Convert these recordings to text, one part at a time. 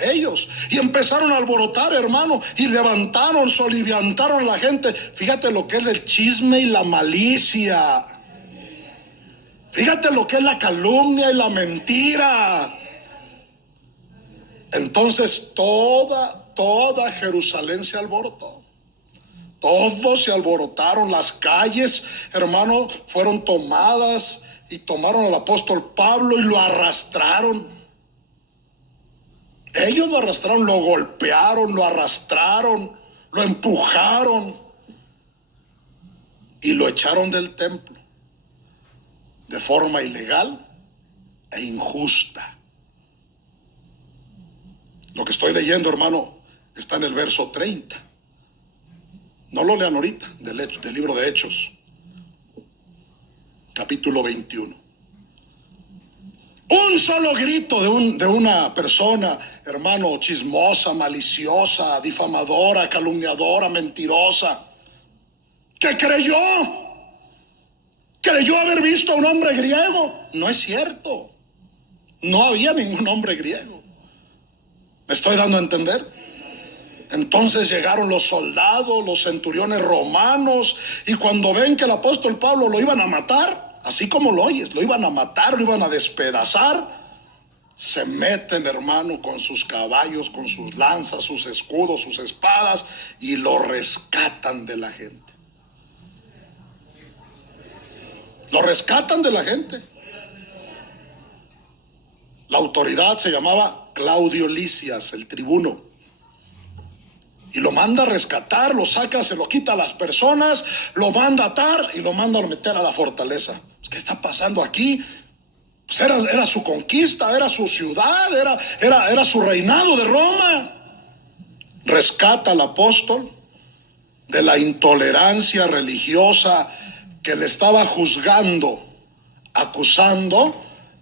ellos. Y empezaron a alborotar, hermano, y levantaron, soliviantaron a la gente. Fíjate lo que es el chisme y la malicia. Fíjate lo que es la calumnia y la mentira. Entonces toda Jerusalén se alborotó. Todos se alborotaron, las calles, hermano, fueron tomadas y tomaron al apóstol Pablo y lo arrastraron. Ellos lo arrastraron, lo golpearon, lo arrastraron, lo empujaron y lo echaron del templo de forma ilegal e injusta. Lo que estoy leyendo, hermano, está en el verso 30. No lo lean ahorita, del libro de Hechos, capítulo 21. Un solo grito de una persona, hermano, chismosa, maliciosa, difamadora, calumniadora, mentirosa, que creyó haber visto a un hombre griego. No es cierto, no había ningún hombre griego. ¿Me estoy dando a entender? Entonces llegaron los soldados, los centuriones romanos, y cuando ven que el apóstol Pablo lo iban a matar, así como lo oyes, lo iban a matar, lo iban a despedazar, se meten, hermano, con sus caballos, con sus lanzas, sus escudos, sus espadas, y lo rescatan de la gente. Lo rescatan de la gente. La autoridad se llamaba Claudio Lisias, el tribuno. Y lo manda a rescatar, lo saca, se lo quita a las personas, lo manda a atar y lo manda a meter a la fortaleza. ¿Qué está pasando aquí? Pues era su conquista, era su ciudad, era su reinado de Roma. Rescata al apóstol de la intolerancia religiosa que le estaba juzgando, acusando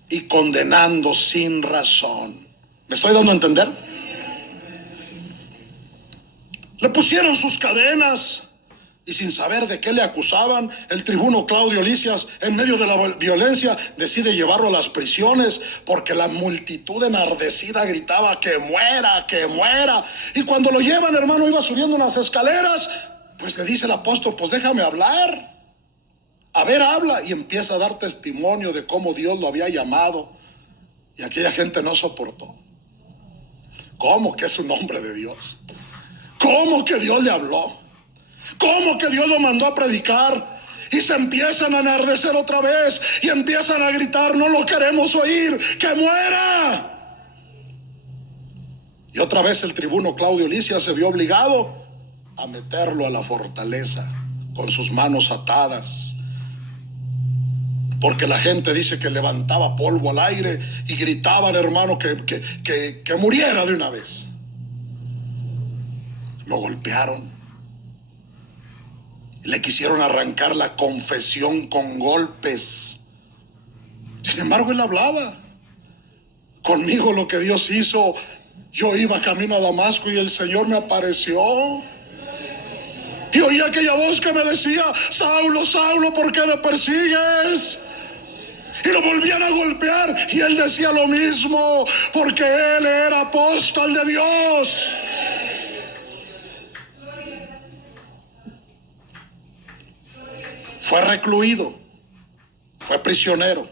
y condenando sin razón. ¿Me estoy dando a entender? Le pusieron sus cadenas y sin saber de qué le acusaban, el tribuno Claudio Lisias, en medio de la violencia, decide llevarlo a las prisiones porque la multitud enardecida gritaba que muera, que muera. Y cuando lo llevan, hermano, iba subiendo unas escaleras, pues le dice el apóstol, pues déjame hablar. A ver, habla. Y empieza a dar testimonio de cómo Dios lo había llamado. Y aquella gente no soportó. ¿Cómo que es un hombre de Dios? ¿Cómo que Dios le habló? ¿Cómo que Dios lo mandó a predicar? Y se empiezan a enardecer otra vez y empiezan a gritar, no lo queremos oír, que muera. Y otra vez el tribuno Claudio Lisias se vio obligado a meterlo a la fortaleza con sus manos atadas, porque la gente dice que levantaba polvo al aire y gritaban, hermano, que muriera de una vez. Lo golpearon. Le quisieron arrancar la confesión con golpes. Sin embargo, él hablaba. Conmigo lo que Dios hizo, yo iba camino a Damasco y el Señor me apareció. Y oí aquella voz que me decía, Saulo, Saulo, ¿por qué me persigues? Y lo volvían a golpear y él decía lo mismo, porque él era apóstol de Dios. Fue recluido, fue prisionero.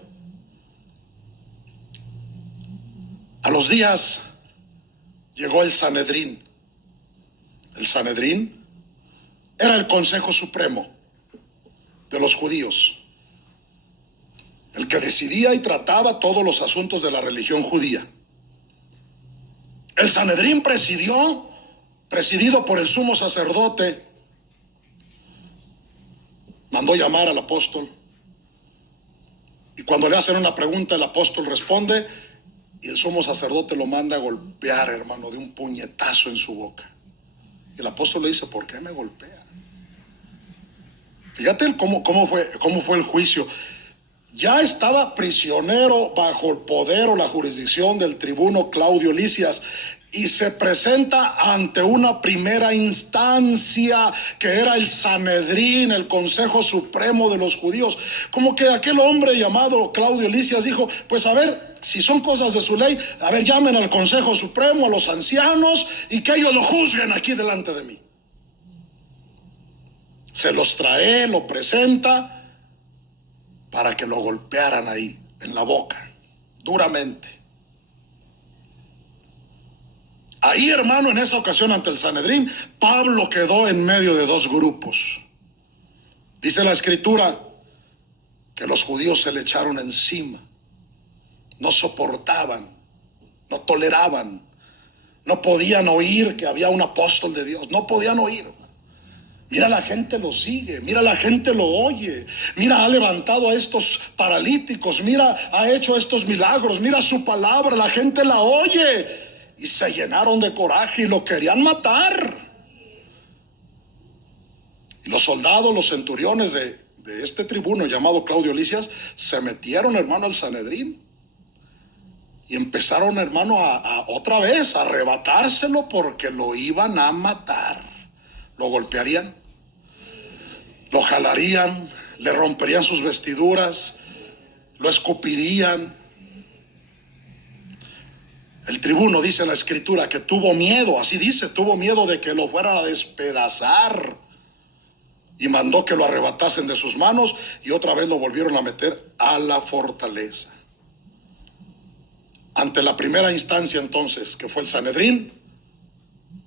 A los días llegó el Sanedrín. El Sanedrín era el Consejo Supremo de los judíos, el que decidía y trataba todos los asuntos de la religión judía. El Sanedrín presidido por el sumo sacerdote, mandó llamar al apóstol. Y cuando le hacen una pregunta, el apóstol responde y el sumo sacerdote lo manda a golpear, hermano, de un puñetazo en su boca. Y el apóstol le dice, ¿por qué me golpea? Fíjate cómo fue el juicio. ya estaba prisionero bajo el poder o la jurisdicción del tribuno Claudio Lisias, y se presenta ante una primera instancia que era el Sanedrín, el Consejo Supremo de los Judíos. Como que aquel hombre llamado Claudio Lisias dijo: pues a ver, si son cosas de su ley, a ver, llamen al Consejo Supremo, a los ancianos, y que ellos lo juzguen aquí delante de mí. Se los trae, lo presenta para que lo golpearan ahí en la boca, duramente. Ahí, hermano, en esa ocasión ante el Sanedrín, Pablo quedó en medio de dos grupos. Dice la Escritura que los judíos se le echaron encima, no soportaban, no toleraban, no podían oír que había un apóstol de Dios, no podían oír. Mira, la gente lo sigue, mira, la gente lo oye, mira, ha levantado a estos paralíticos, mira, ha hecho estos milagros, mira su palabra, la gente la oye. Y se llenaron de coraje y lo querían matar. Y los soldados, los centuriones de este tribuno llamado Claudio Lisias, se metieron, hermano, al Sanedrín. Y empezaron, hermano, otra vez a arrebatárselo porque lo iban a matar. Lo golpearían, lo jalarían, le romperían sus vestiduras, lo escupirían. El tribuno, dice la Escritura, que tuvo miedo, así dice, tuvo miedo de que lo fueran a despedazar, y mandó que lo arrebatasen de sus manos, y otra vez lo volvieron a meter a la fortaleza. Ante la primera instancia entonces, que fue el Sanedrín,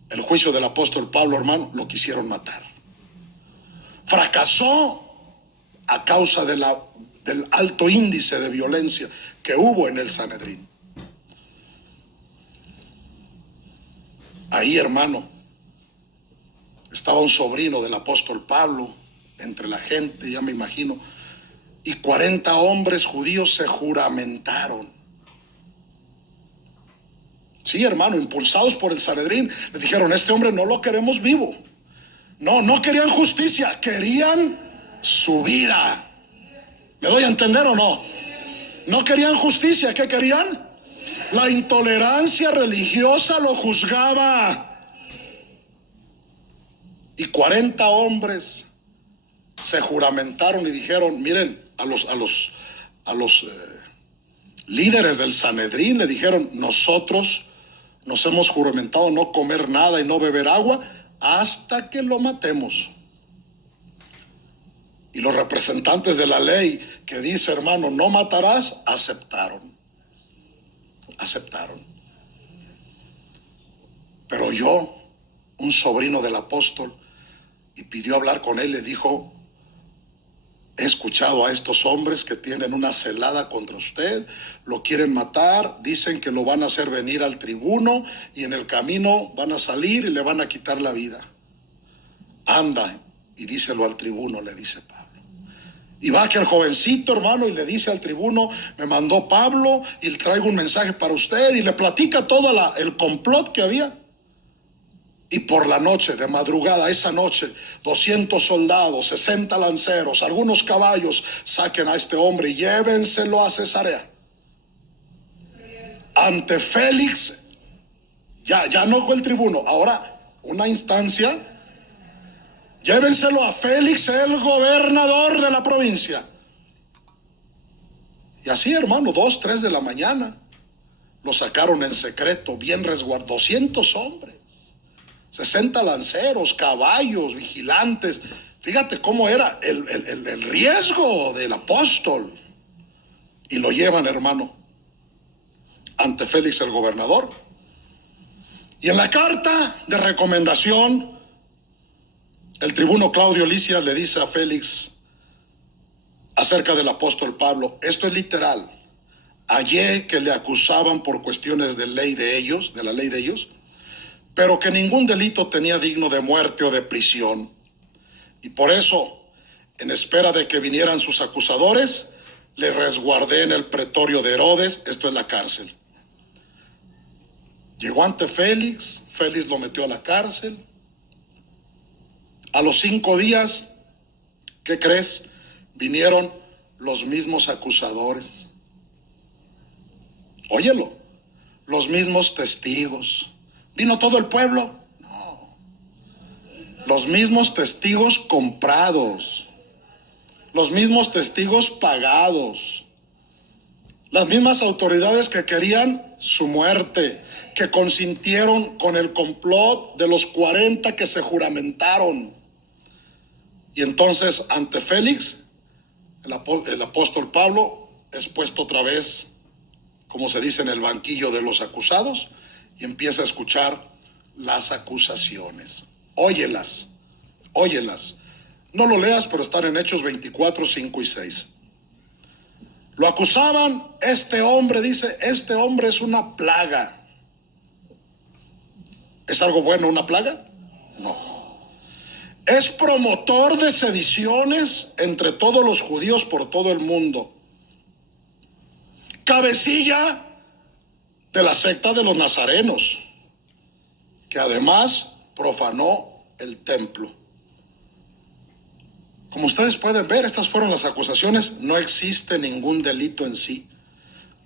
el juicio del apóstol Pablo, hermano, lo quisieron matar. Fracasó a causa del alto índice de violencia que hubo en el Sanedrín. Ahí, hermano, estaba un sobrino del apóstol Pablo entre la gente, ya me imagino, y 40 hombres judíos se juramentaron. Sí, hermano, impulsados por el Sanedrín, le dijeron: este hombre no lo queremos vivo. No querían justicia, querían su vida. ¿Me doy a entender o no? No querían justicia, ¿qué querían? La intolerancia religiosa lo juzgaba. Y 40 hombres se juramentaron y dijeron: miren, a los líderes del Sanedrín le dijeron: nosotros nos hemos juramentado no comer nada y no beber agua hasta que lo matemos. Y los representantes de la ley que dice, hermano, no matarás, aceptaron. Pero yo, un sobrino del apóstol, y pidió hablar con él, le dijo: he escuchado a estos hombres que tienen una celada contra usted, lo quieren matar, dicen que lo van a hacer venir al tribuno y en el camino van a salir y le van a quitar la vida. Anda y díselo al tribuno, le dice Pablo. Y va aquel jovencito, hermano, y le dice al tribuno: me mandó Pablo y le traigo un mensaje para usted, y le platica todo el complot que había. Y por la noche, de madrugada, esa noche, 200 soldados, 60 lanceros, algunos caballos, saquen a este hombre y llévenselo a Cesarea. Ante Félix, ya no fue el tribuno, ahora una instancia, llévenselo a Félix, el gobernador de la provincia. Y así, hermano, 2, 3 de la mañana, lo sacaron en secreto, bien resguardado, 200 hombres. 60 lanceros, caballos, vigilantes. Fíjate cómo era el riesgo del apóstol. Y lo llevan, hermano, ante Félix el gobernador. Y en la carta de recomendación, el tribuno Claudio Lisias le dice a Félix acerca del apóstol Pablo: esto es literal. Hallé que le acusaban por cuestiones de ley de ellos, de la ley de ellos, pero que ningún delito tenía digno de muerte o de prisión. Y por eso, en espera de que vinieran sus acusadores, le resguardé en el pretorio de Herodes, esto es la cárcel. Llegó ante Félix, Félix lo metió a la cárcel. A los 5 días, ¿qué crees? Vinieron los mismos acusadores. Óyelo, los mismos testigos. ¿Vino todo el pueblo? No. Los mismos testigos comprados. Los mismos testigos pagados. Las mismas autoridades que querían su muerte, que consintieron con el complot de los 40 que se juramentaron. Y entonces ante Félix, el apóstol Pablo es puesto otra vez, como se dice, en el banquillo de los acusados, y empieza a escuchar las acusaciones. Óyelas, óyelas. No lo leas, pero están en Hechos 24, 5 y 6. Lo acusaban, este hombre, dice, este hombre es una plaga. ¿Es algo bueno una plaga? No. Es promotor de sediciones entre todos los judíos por todo el mundo. Cabecilla de la secta de los nazarenos, que además profanó el templo. Como ustedes pueden ver, estas fueron las acusaciones. No existe ningún delito en sí.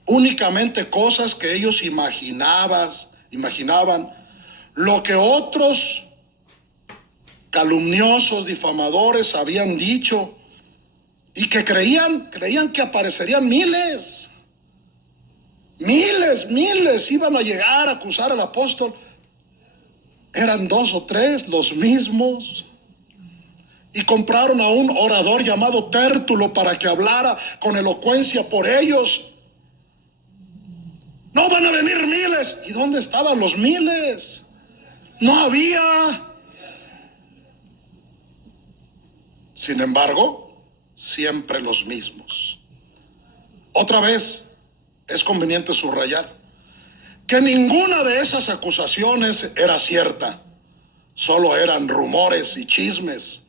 Únicamente cosas que ellos imaginaban, lo que otros calumniosos, difamadores habían dicho, y que creían que aparecerían miles iban a llegar a acusar al apóstol. Eran 2 o 3 los mismos. Y compraron a un orador llamado Tértulo para que hablara con elocuencia por ellos. No van a venir miles. ¿Y dónde estaban los miles? No había. Sin embargo, siempre los mismos. Otra vez, es conveniente subrayar que ninguna de esas acusaciones era cierta. Solo eran rumores y chismes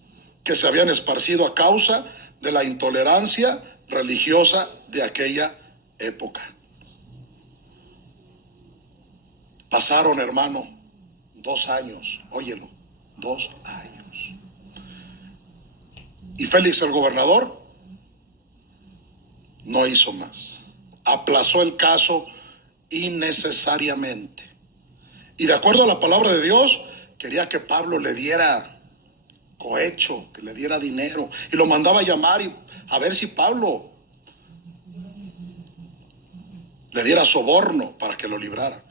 que se habían esparcido a causa de la intolerancia religiosa de aquella época. Pasaron, hermano, 2 años, óyelo, 2 años. Y Félix el gobernador no hizo más. Aplazó el caso innecesariamente. Y de acuerdo a la palabra de Dios, quería que Pablo le diera cohecho, que le diera dinero, y lo mandaba a llamar a ver si Pablo le diera soborno para que lo librara.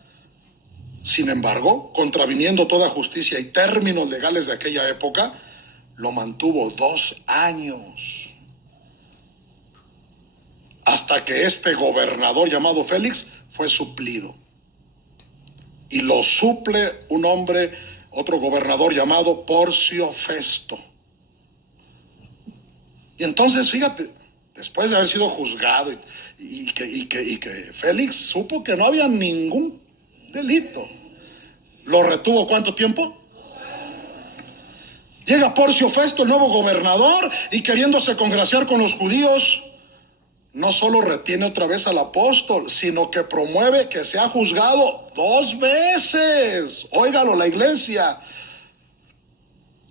Sin embargo, contraviniendo toda justicia y términos legales de aquella época, lo mantuvo 2 años. Hasta que este gobernador llamado Félix fue suplido. Y lo suple un hombre, otro gobernador llamado Porcio Festo. Y entonces, fíjate, después de haber sido juzgado y que Félix supo que no había ningún delito, ¿lo retuvo cuánto tiempo? Llega Porcio Festo, el nuevo gobernador, y queriéndose congraciar con los judíos, no solo retiene otra vez al apóstol, sino que promueve que sea juzgado 2 veces. Óigalo, la iglesia.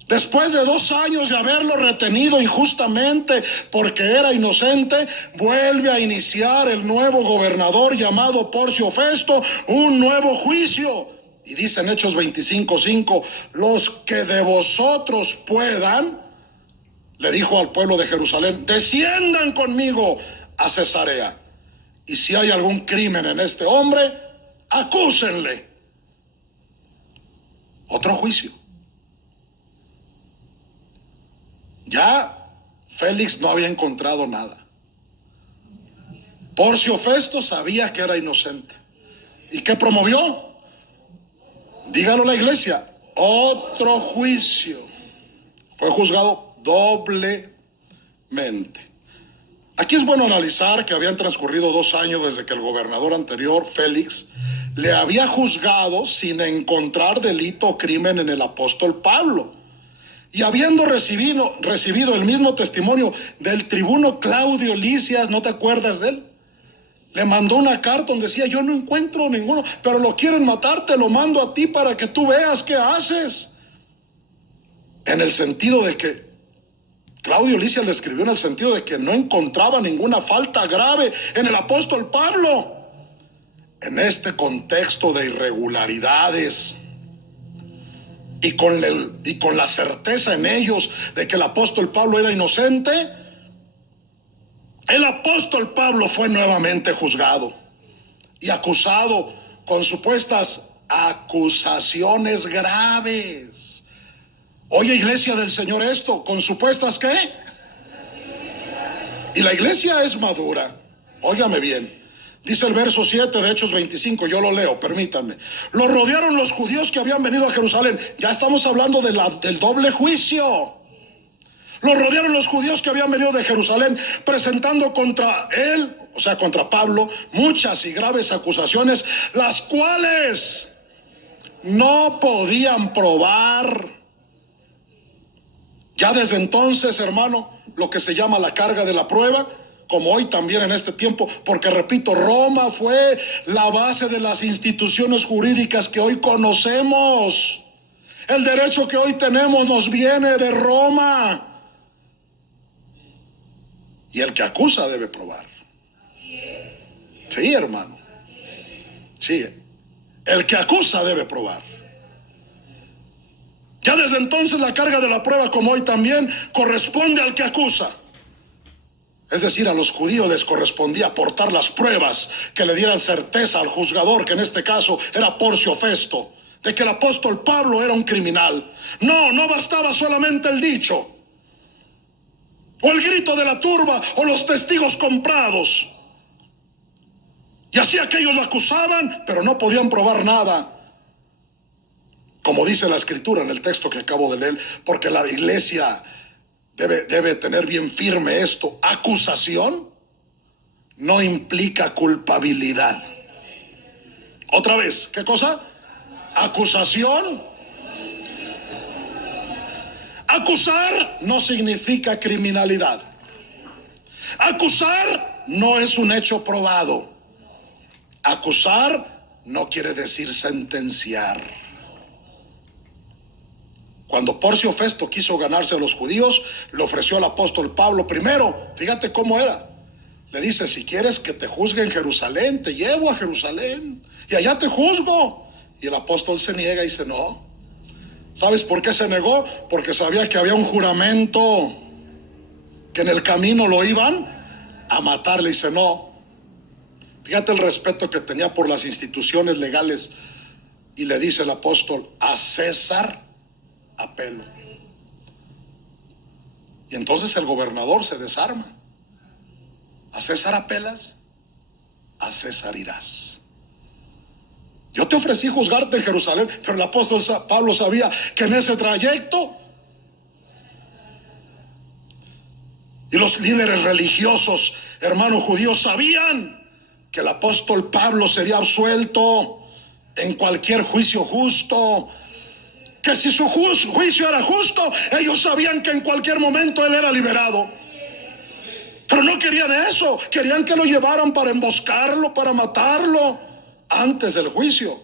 Después de 2 años de haberlo retenido injustamente porque era inocente, vuelve a iniciar el nuevo gobernador llamado Porcio Festo un nuevo juicio. Y dice en Hechos 25:5, los que de vosotros puedan, le dijo al pueblo de Jerusalén, desciendan conmigo a Cesarea. Y si hay algún crimen en este hombre, acúsenle. Otro juicio. Ya Félix no había encontrado nada. Porcio Festo sabía que era inocente. ¿Y qué promovió? Dígalo la iglesia. Otro juicio. Fue juzgado doblemente. Aquí es bueno analizar que habían transcurrido 2 años desde que el gobernador anterior, Félix, le había juzgado sin encontrar delito o crimen en el apóstol Pablo. Y habiendo recibido el mismo testimonio del tribuno Claudio Lisias, ¿no te acuerdas de él? Le mandó una carta donde decía, yo no encuentro ninguno, pero lo quieren matar, te lo mando a ti para que tú veas qué haces. En el sentido de que Claudio Lisias le escribió en el sentido de que no encontraba ninguna falta grave en el apóstol Pablo. En este contexto de irregularidades y con la certeza en ellos de que el apóstol Pablo era inocente, el apóstol Pablo fue nuevamente juzgado y acusado con supuestas acusaciones graves. Oye, iglesia del Señor, esto, ¿con supuestas qué? Y la iglesia es madura. Óigame bien. Dice el verso 7 de Hechos 25, yo lo leo, permítanme. Lo rodearon los judíos que habían venido a Jerusalén. Ya estamos hablando del doble juicio. Lo rodearon los judíos que habían venido de Jerusalén, presentando contra él, o sea, contra Pablo, muchas y graves acusaciones, las cuales no podían probar. Ya desde entonces, hermano, lo que se llama la carga de la prueba, como hoy también en este tiempo, porque repito, Roma fue la base de las instituciones jurídicas que hoy conocemos. El derecho que hoy tenemos nos viene de Roma. Y el que acusa debe probar. Sí, hermano. Sí, el que acusa debe probar. Ya desde entonces la carga de la prueba, como hoy también, corresponde al que acusa. Es decir, a los judíos les correspondía aportar las pruebas que le dieran certeza al juzgador, que en este caso era Porcio Festo, de que el apóstol Pablo era un criminal. No bastaba solamente el dicho, o el grito de la turba, o los testigos comprados. Y así aquellos lo acusaban, pero no podían probar nada. Como dice la escritura en el texto que acabo de leer, porque la iglesia debe tener bien firme esto. Acusación no implica culpabilidad. Otra vez, ¿qué cosa? Acusación. Acusar no significa criminalidad. Acusar no es un hecho probado. Acusar no quiere decir sentenciar. Cuando Porcio Festo quiso ganarse a los judíos, le ofreció al apóstol Pablo primero, fíjate cómo era. Le dice, si quieres que te juzgue en Jerusalén, te llevo a Jerusalén y allá te juzgo. Y el apóstol se niega y dice, no. ¿Sabes por qué se negó? Porque sabía que había un juramento, que en el camino lo iban a matar. Le dice, no. Fíjate el respeto que tenía por las instituciones legales. Y le dice el apóstol, a César apelo. Y entonces el gobernador se desarma. ¿A César apelas? A César irás. Yo te ofrecí juzgarte en Jerusalén, pero el apóstol Pablo sabía que en ese trayecto, y los líderes religiosos, hermanos judíos, sabían que el apóstol Pablo sería absuelto en cualquier juicio justo, que si su juicio era justo, ellos sabían que en cualquier momento él era liberado. Pero no querían eso, querían que lo llevaran para emboscarlo, para matarlo antes del juicio.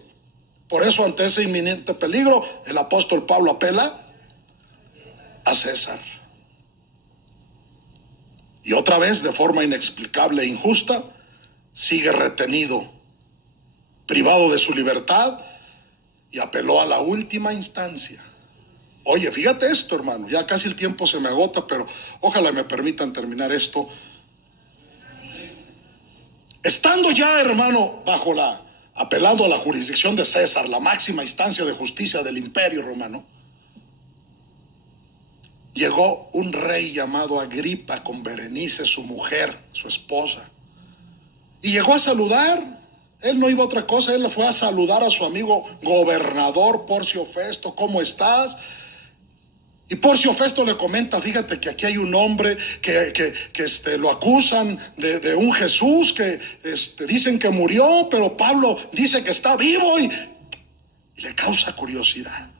Por eso, ante ese inminente peligro, el apóstol Pablo apela a César. Y otra vez, de forma inexplicable e injusta, sigue retenido, privado de su libertad, y apeló a la última instancia. Oye, fíjate esto, hermano, ya casi el tiempo se me agota, pero ojalá me permitan terminar esto. Estando ya, hermano, apelando a la jurisdicción de César, la máxima instancia de justicia del imperio romano, llegó un rey llamado Agripa con Berenice, su mujer, su esposa, y llegó a saludar. Él no iba a otra cosa, él fue a saludar a su amigo gobernador Porcio Festo. ¿Cómo estás? Y Porcio Festo le comenta, fíjate que aquí hay un hombre que lo acusan de un Jesús que dicen que murió, pero Pablo dice que está vivo y le causa curiosidad.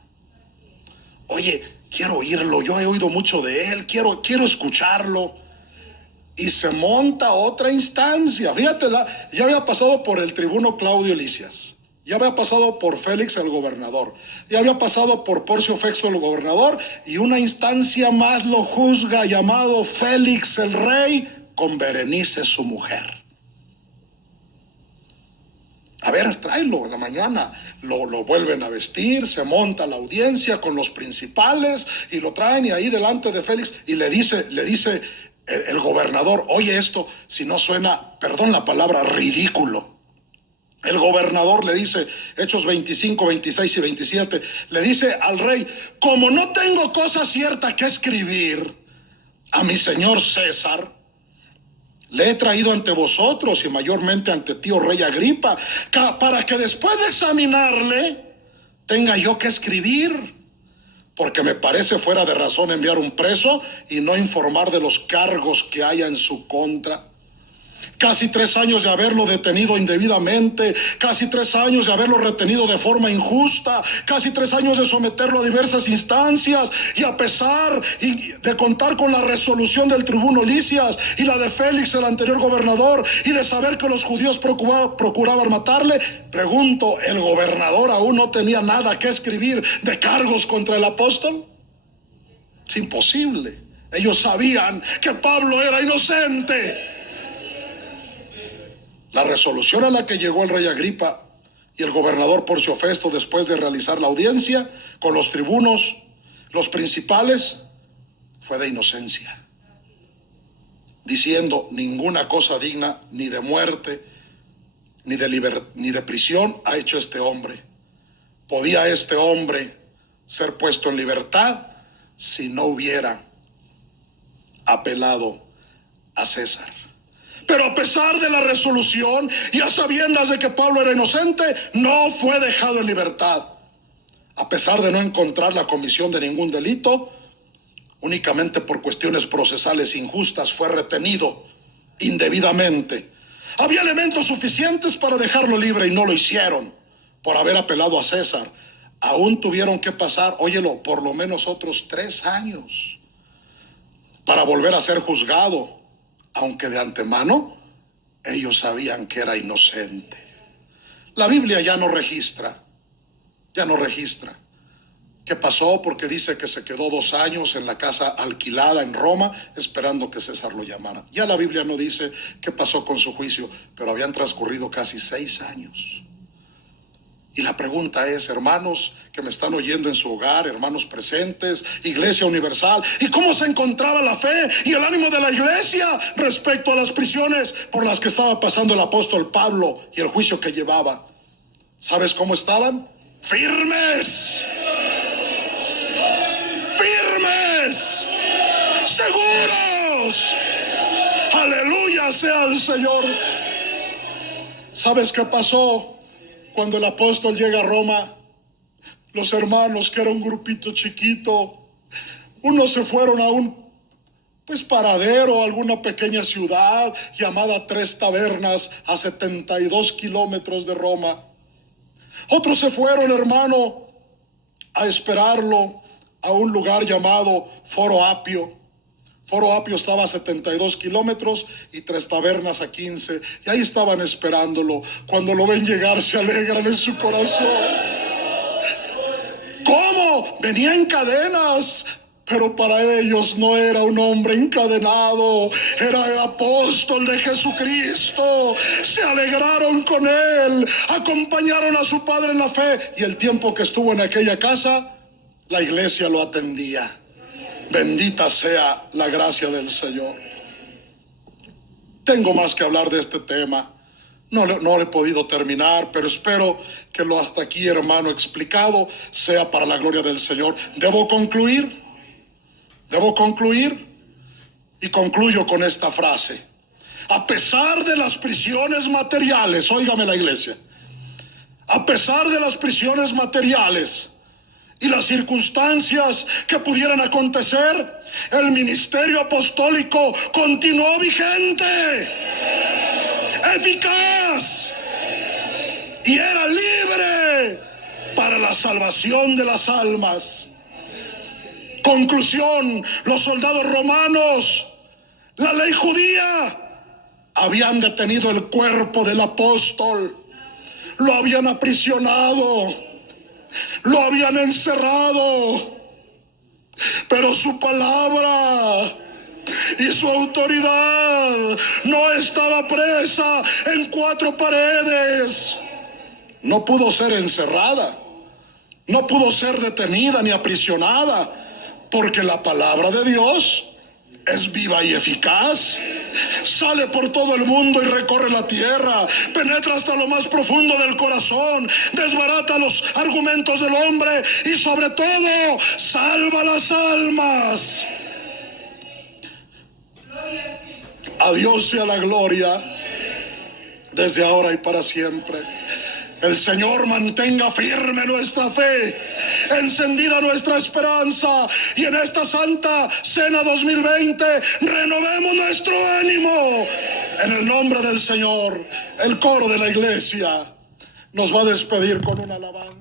Oye, quiero oírlo, yo he oído mucho de él, quiero escucharlo. Y se monta otra instancia. Fíjate, ya había pasado por el tribuno Claudio Lisias. Ya había pasado por Félix el gobernador, ya había pasado por Porcio Festo el gobernador, y una instancia más lo juzga, llamado Félix el rey, con Berenice su mujer. A ver, tráelo en la mañana. Lo vuelven a vestir, se monta la audiencia con los principales y lo traen, y ahí delante de Félix, y le dice el gobernador: oye, esto, si no suena, perdón la palabra, ridículo. El gobernador le dice, Hechos 25, 26 y 27, le dice al rey: como no tengo cosa cierta que escribir a mi señor César, le he traído ante vosotros, y mayormente ante ti, oh rey Agripa, para que después de examinarle tenga yo que escribir, porque me parece fuera de razón enviar un preso y no informar de los cargos que haya en su contra. Casi 3 años de haberlo detenido indebidamente, casi 3 años de haberlo retenido de forma injusta, casi 3 años de someterlo a diversas instancias, y a pesar de contar con la resolución del tribuno Lisias y la de Félix, el anterior gobernador, y de saber que los judíos procuraban matarle, pregunto, ¿el gobernador aún no tenía nada que escribir de cargos contra el apóstol? Es imposible. Ellos sabían que Pablo era inocente. La resolución a la que llegó el rey Agripa y el gobernador Porcio Festo, después de realizar la audiencia con los tribunos, los principales, fue de inocencia, diciendo: ninguna cosa digna ni de muerte ni de prisión ha hecho este hombre. ¿Podía este hombre ser puesto en libertad si no hubiera apelado a César? Pero a pesar de la resolución y a sabiendas de que Pablo era inocente, no fue dejado en libertad. A pesar de no encontrar la comisión de ningún delito, únicamente por cuestiones procesales injustas fue retenido indebidamente. Había elementos suficientes para dejarlo libre y no lo hicieron por haber apelado a César. Aún tuvieron que pasar, óyelo, por lo menos otros 3 años para volver a ser juzgado, aunque de antemano ellos sabían que era inocente. La Biblia ya no registra qué pasó, porque dice que se quedó 2 años en la casa alquilada en Roma esperando que César lo llamara. Ya la Biblia no dice qué pasó con su juicio, pero habían transcurrido casi 6 años. Y la pregunta es, hermanos que me están oyendo en su hogar, hermanos presentes, Iglesia Universal, ¿y cómo se encontraba la fe y el ánimo de la iglesia respecto a las prisiones por las que estaba pasando el apóstol Pablo y el juicio que llevaba? ¿Sabes cómo estaban? Firmes, firmes, seguros. Aleluya sea el Señor. ¿Sabes qué pasó? Cuando el apóstol llega a Roma, los hermanos, que era un grupito chiquito, unos se fueron a un paradero, a alguna pequeña ciudad llamada Tres Tabernas, a 72 kilómetros de Roma. Otros se fueron, hermano, a esperarlo a un lugar llamado Foro Apio. Foro Apio estaba a 72 kilómetros y Tres Tabernas a 15. Y ahí estaban esperándolo. Cuando lo ven llegar, se alegran en su corazón. ¿Cómo? Venía en cadenas. Pero para ellos no era un hombre encadenado, era el apóstol de Jesucristo. Se alegraron con él, acompañaron a su padre en la fe. Y el tiempo que estuvo en aquella casa, la iglesia lo atendía. Bendita sea la gracia del Señor. Tengo más que hablar de este tema. No lo he podido terminar, pero espero que lo hasta aquí, hermano, explicado sea para la gloria del Señor. Debo concluir y concluyo con esta frase. A pesar de las prisiones materiales, óigame la iglesia, a pesar de las prisiones materiales y las circunstancias que pudieran acontecer, el ministerio apostólico continuó vigente, eficaz, y era libre para la salvación de las almas. Conclusión: los soldados romanos, la ley judía, habían detenido el cuerpo del apóstol. Lo habían aprisionado, lo habían encerrado, pero su palabra y su autoridad no estaba presa en cuatro paredes. No pudo ser encerrada, no pudo ser detenida ni aprisionada, porque la palabra de Dios es viva y eficaz. Sale por todo el mundo y recorre la tierra, penetra hasta lo más profundo del corazón, desbarata los argumentos del hombre y sobre todo salva las almas. A Dios sea la gloria desde ahora y para siempre. El Señor mantenga firme nuestra fe, encendida nuestra esperanza, y en esta Santa Cena 2020 renovemos nuestro ánimo. En el nombre del Señor, el coro de la iglesia nos va a despedir con una alabanza.